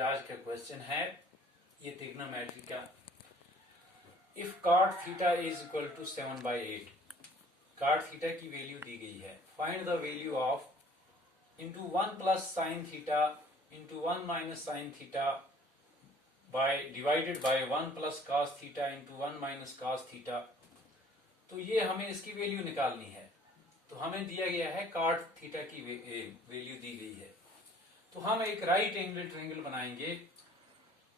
आज का क्वेश्चन है ये ट्रिग्नोमेट्री का। If cot theta is equal to 7/8, cot theta की वैल्यू दी गई है। Find the value of into 1 plus sine theta into 1 minus sine theta by divided by 1 plus cos theta into 1 minus cos theta. तो ये हमें इसकी value निकालनी है। तो हमें दिया गया है cot थीटा की वैल्यू दी गई है। तो हम एक राइट एंगल ट्रायंगल बनाएंगे।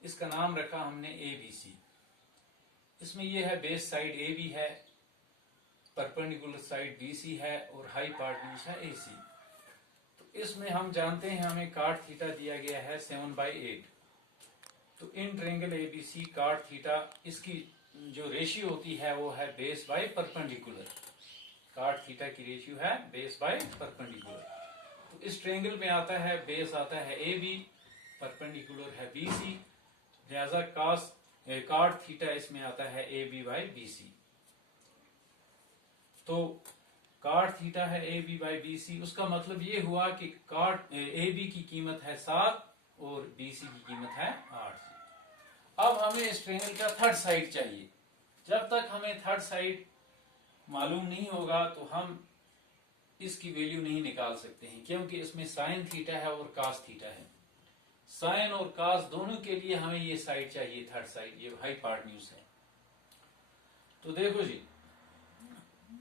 इसका नाम रखा हमने ABC। इसमें यह है बेस साइड AB है, परपेंडिकुलर साइड BC है और हाइपोटेन्यूज है AC। तो इसमें हम जानते हैं हमें cot थीटा दिया गया है 7/8। तो in triangle ABC cot theta इसकी जो रेशियो होती है वो है base by perpendicular. cot theta की रेशियो है बेस बाय परपेंडिकुलर। तो इस ट्रायंगल में आता है बेस आता है AB, परपेंडिकुलर है BC, लिहाजा cot थीटा इसमें आता है AB बाय BC। तो cot थीटा है AB बाय BC, उसका मतलब ये हुआ कि AB की कीमत है 7 और BC की कीमत है 8। अब हमें इस ट्रायंगल का थर्ड साइड चाहिए। जब तक हमें थर्ड साइड मालूम नहीं होगा तो हम इसकी वैल्यू नहीं निकाल सकते हैं, क्योंकि इसमें साइन थीटा है और cos थीटा है। साइन और cos दोनों के लिए हमें ये साइड चाहिए, थर्ड साइड, ये हाइपोटेन्यूज है। तो देखो जी,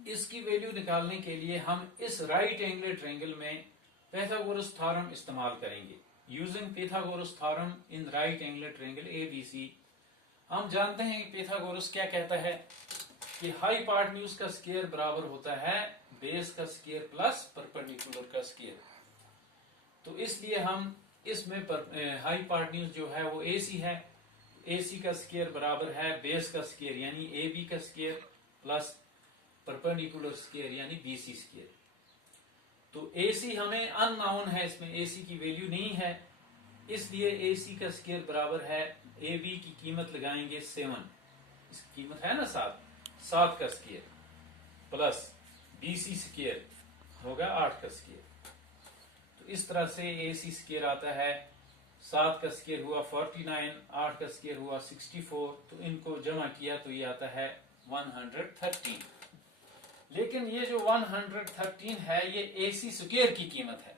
इसकी वैल्यू निकालने के लिए हम इस राइट एंगल ट्रायंगल में पाइथागोरस थ्योरम इस्तेमाल करेंगे। Using Pythagoras theorem in right angle triangle ABC, हम जानते हैं कि पाइथागोरस क्या कहता है कि हाइपोटेन्यूज का स्क्वायर बराबर होता है बेस का स्क्वायर प्लस परपेंडिकुलर का स्क्वायर। तो इसलिए हम इसमें हाइपोटेन्यूज जो है वो AC है। AC का स्क्वायर बराबर है बेस का स्क्वायर यानी AB का स्क्वायर प्लस परपेंडिकुलर स्क्वायर यानी BC स्क्वायर। तो AC हमें अननोन है, इसमें AC की वैल्यू नहीं है, इसलिए AC का स्क्वायर बराबर है AB की कीमत लगाएंगे 7, इसकी कीमत है ना 7 का स्क्वायर प्लस BC स्क्वायर होगा 8 का स्क्वायर। तो इस तरह से AC स्क्वायर आता है, 7 का स्क्वायर हुआ 49, 8 का स्क्वायर हुआ 64। तो इनको जमा किया तो ये आता है 113। लेकिन ये जो 113 है ये AC स्क्वायर की कीमत है।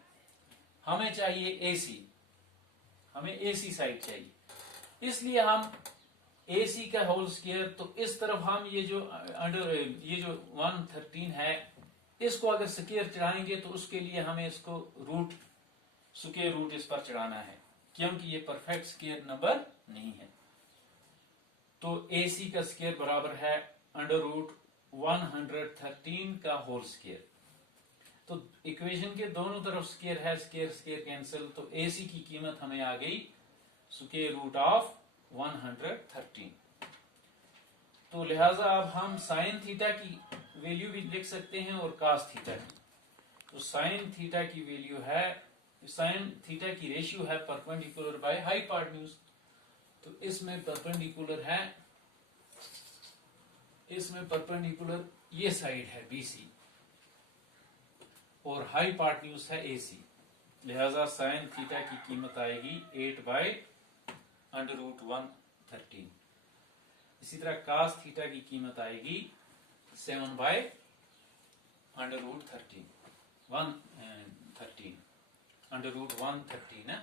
हमें चाहिए AC, हमें AC साइड चाहिए, इसलिए हम AC का होल स्क्वायर, तो इस तरफ हम ये जो 113 है इसको अगर स्क्वायर चढ़ाएंगे तो उसके लिए हमें इसको स्क्वायर रूट इस पर चढ़ाना है, क्योंकि ये परफेक्ट स्क्वायर नंबर नहीं है। तो AC का स्क्वायर बराबर है √113 का होल स्क्वायर। तो इक्वेशन के दोनों तरफ स्क्वायर है, स्क्वायर स्क्वायर कैंसिल, तो AC की कीमत हमें आ गई स्क्वायर रूट ऑफ 113। तो लिहाजा अब हम साइन थीटा की वैल्यू भी लिख सकते हैं और cos थीटा की। तो साइन थीटा की वैल्यू है, साइन थीटा की रेशियो है परपेंडिकुलर बाय हाइपोटेन्यूज। तो इसमें परपेंडिकुलर है, इसमें परपेंडिकुलर ये साइड है BC और हाइपोटेन्यूज है AC। लिहाजा साइन थीटा की कीमत आएगी 8/√113। इसी तरह cos थीटा की कीमत आएगी 7/√13 √113 है।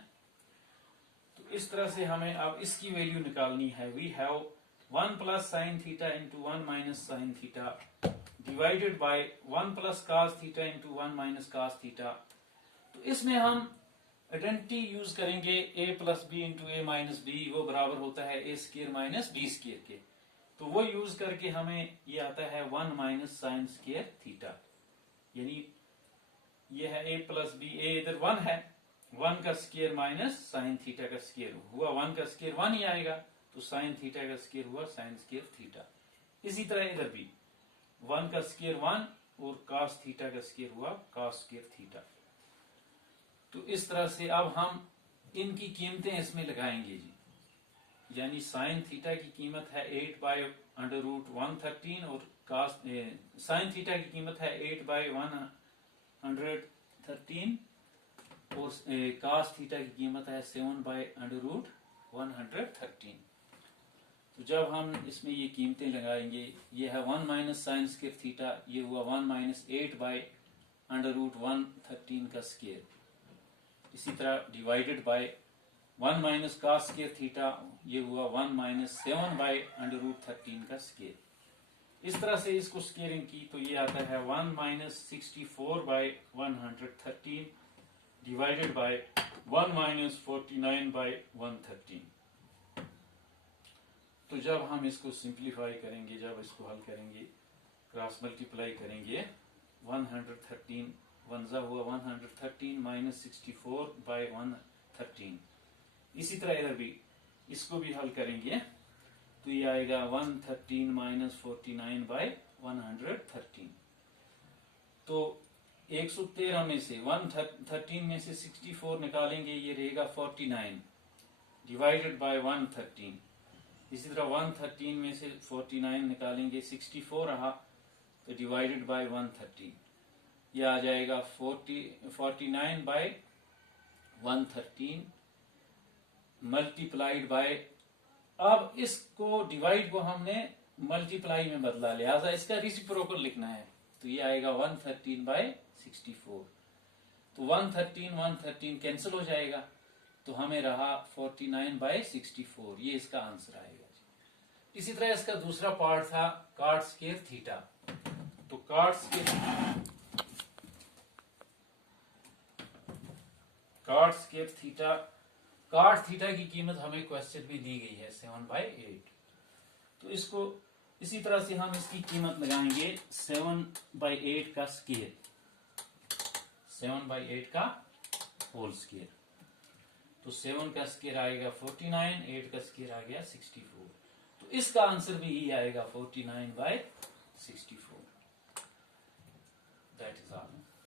तो इस तरह से हमें अब इसकी वैल्यू निकालनी है। We have 1 plus sine theta into 1 minus sine theta divided by 1 plus cos theta into 1 minus cos theta. तो इसमें हम आइडेंटिटी यूज करेंगे A plus B into A minus B, वो बराबर होता है A square minus B square के। तो वो यूज करके हमें ये आता है 1 माइनस साइन स्क्वायर थीटा, यानी ये है A प्लस बी, A इधर 1 है, 1 का स्क्वायर माइनस साइन थीटा का स्क्वायर हुआ, 1 का स्क्वायर 1 ही आएगा, तो साइन थीटा का स्क्वायर हुआ साइन स्क्वायर थीटा। इसी तरह इधर भी 1 का स्क्वायर 1 और cos थीटा का स्क्वायर हुआ cos स्क्वायर थीटा। तो इस तरह से अब हम इनकी कीमतें इसमें लगाएंगे जी, यानी साइन थीटा की कीमत है 8/√113 और साइन थीटा की कीमत है 8/113 और cos थीटा की कीमत है 7/√113। तो जब हम इसमें ये कीमतें लगाएंगे, ये है 1 माइनस साइन स्क्वायर थीटा, ये हुआ 1 माइनस 8/√113 का स्क्वायर। इसी तरह divided by 1 minus cos square theta, ये हुआ 1 माइनस 7/√13 का स्क्वायर। इस तरह से इसको स्क्वेयरिंग की तो ये आता है 1 माइनस 64/113 डिवाइडेड बाय 1 माइनस 49/113। तो जब हम इसको सिंप्लीफाई करेंगे, जब इसको हल करेंगे, क्रॉस मल्टीप्लाई करेंगे, 113 1 हुआ 113 माइनस 64/113। इसी तरह इधर भी इसको भी हल करेंगे तो ये आएगा 113 माइनस 49/113। तो 113 में से 113 में से 64 निकालेंगे, ये रहेगा 49 डिवाइडेड बाय 113। इसी तरह 113 में से 49 निकालेंगे, 64 रहा तो डिवाइडेड बाय 113, ये आ जाएगा 49/113 मल्टीप्लाइड बाय, अब इसको डिवाइड को हमने मल्टीप्लाई में बदला, लिहाजा इसका रेसिप्रोकल लिखना है, तो ये आएगा 113/64। तो 113 कैंसिल हो जाएगा, तो हमें रहा 49/64, ये इसका आंसर आएगा। इसी तरह इसका दूसरा पार्ट था कॉट स्क्वायर थीटा। तो cot square theta, cot theta की कीमत हमें क्वेश्चन में दी गई है 7/8। तो इसको इसी तरह से हम इसकी कीमत लगाएंगे 7/8 का स्क्वायर, 7/8 का होल स्क्वायर। तो 7 का स्क्वायर आएगा 49, 8 का स्क्वायर आ गया 64। तो इसका आंसर भी यही आएगा 49/64। That is all.